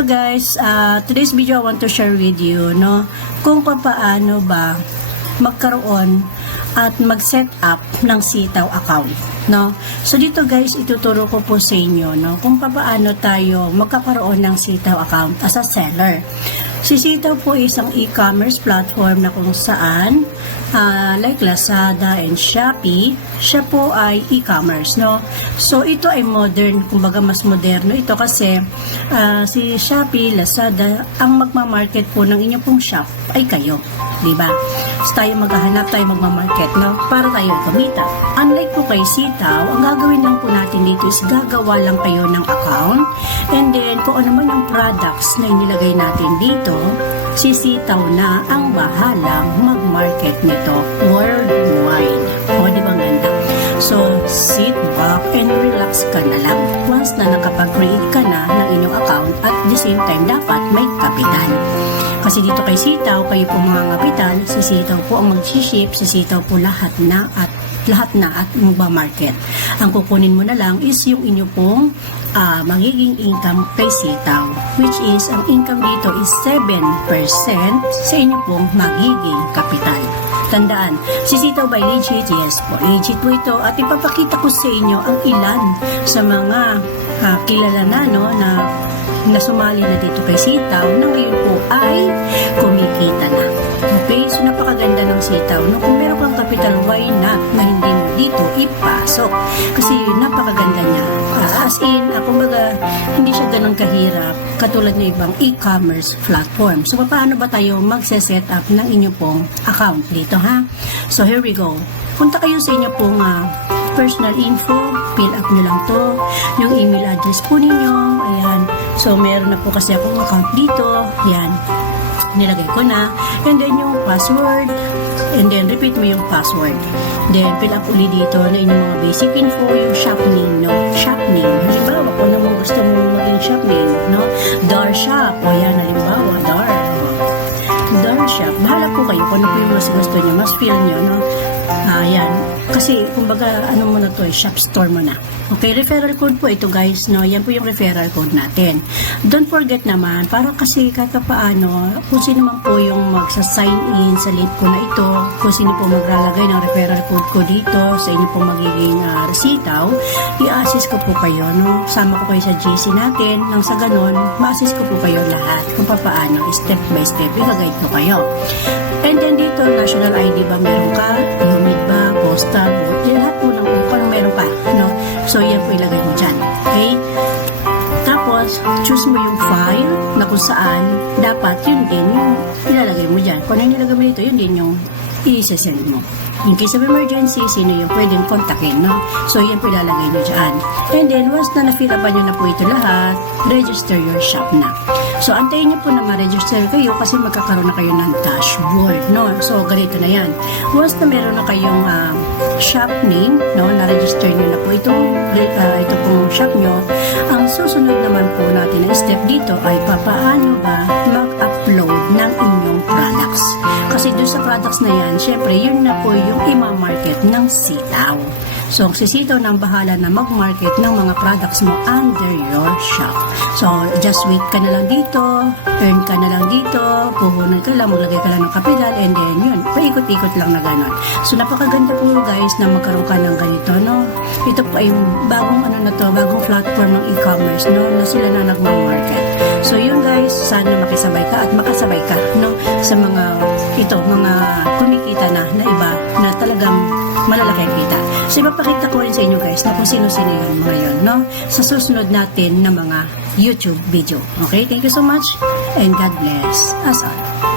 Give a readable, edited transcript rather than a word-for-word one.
Guys, today's video I want to share with you kung paano ba magkaroon at mag-set up ng sitaw account. So dito guys, ituturo ko po sa inyo kung paano tayo magkakaroon ng sitaw account as a seller. Si Sitaw po isang e-commerce platform na kung saan like Lazada and Shopee, siya po ay e-commerce, So ito ay modern, kumbaga mas moderno ito kasi si Shopee, Lazada, ang magma-market po ng inyong pong shop ay kayo, di ba? So tayo maghahanap, tayo magma-market, para tayo kumita. Unlike po kay Sitaw, ang gagawin lang po natin dito is gagawa lang kayo ng account, and then kung ano man yung products na inilagay natin dito, si Sitaw na ang bahalang mag-market nito worldwide. O, di ba ganda? So, sit back and relax ka na lang once na nakapag-create ka na ng inyong account, at the same time, dapat may kapital. Kasi dito kay Sitaw, kayo po mga kapital, si Sitaw po ang mag-ship, si Sitaw po lahat na at magba-market. Ang kukunin mo na lang is yung inyo pong magiging income kay Sitaw, which is, ang income dito is 7% sa inyo pong magiging kapital. Tandaan, si Sitaw by legit, yes po, legit po ito, at ipapakita ko sa inyo ang ilan sa mga kilala na sumali na dito kay Sitaw na ngayon po ay kumikita na. Okay, so napakaganda ng Sitaw. Kung meron kang kapital, why not na hindi mo dito ipasok? Kasi napakaganda niya. As in, kumbaga, hindi siya ganun kahirap katulad ng ibang e-commerce platform. So, paano ba tayo magse-set up ng inyong pong account dito, ha? So, here we go. Punta kayo sa inyo pong personal info, fill up nyo lang to, yung email address po ninyo, ayan. So, meron na po kasi akong account dito, ayan. Nilagay ko na, and then yung password, and then repeat mo yung password. Then, fill up uli dito na inyong mga basic info, yung shop name, shop name. Halimbawa, kung naman gusto mo maging shop name, Dar Shop, o yan, halimbawa, Dar Shop. Bahala po kayo kung ano po yung mas gusto nyo, mas feel nyo, ayan. Kasi, kumbaga, ano mo na to, shop store mo na. Okay, referral code po ito guys, yan po yung referral code natin. Don't forget naman, para kasi katapaano, kung sino man po yung magsa-sign in sa link ko na ito, kung sino po maglalagay ng referral code ko dito sa inyo po magiging Sitaw, i-assist ko po kayo, sama ko kayo sa GC natin, nang sa ganon, ma-assist ko po kayo lahat kung paano, step by step, i-guide ko kayo. And then dito, national ID ba meron ka, humid ba, postal, lahat po ng kung anong meron ka, So, yan po ilagay mo dyan. Okay? Tapos, choose mo yung file na kung saan dapat yun din yung ilalagay mo dyan. Kung ano nilagay mo dito, yun din yung i-send mo. In case of emergency, sino yung pwedeng kontakin, So, yan po ilalagay nyo dyan. And then, once na na-fill up nyo na po ito lahat, register your shop na. So, antayin nyo po na ma-register kayo kasi magkakaroon na kayo ng dashboard, So, ganito na yan. Once na meron na kayong shop name, na-register nyo na po ito pong shop nyo, ang susunod naman po natin na step dito ay paano ba mag-upload ng inyong products. Kasi doon sa products na yan, syempre, yun na po yung ima-market ng Sitaw. So, si Sitaw na ang bahala na mag-market ng mga products mo under your shop. So, just wait ka na lang dito, earn ka na lang dito, puhunan ka lang, maglagay ka lang ng kapital, and then yun, paikot-ikot lang na gano'n. So, napakaganda po guys na magkaroon ka ng ganito, Ito po ay bagong bagong platform ng e-commerce, na sila na nagma-market. So, yun guys, sana makisabay ka at makasabay ka, sa mga kumikita na iba na talagang malalaki ang kita. So, ipapakita ko rin sa inyo guys na kung sino-sino yun ngayon, sa susunod natin na mga YouTube video. Okay? Thank you so much and God bless us all.